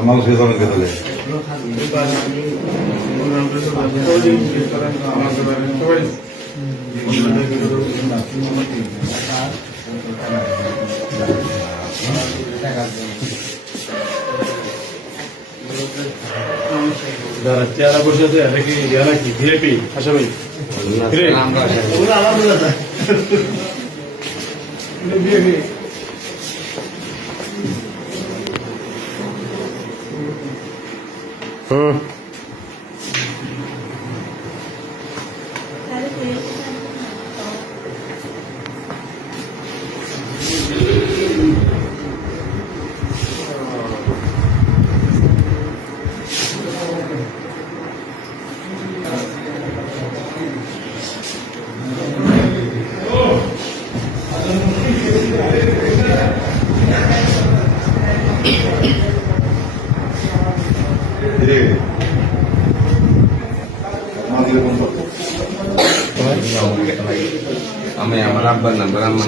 মানুষ কে তাহলে যারা চেয়ারা বসে আছে এটা কি ইয়ারা কি ভিআইপি আশা ভাই আমি আমার আব্বার নাম্বার আমার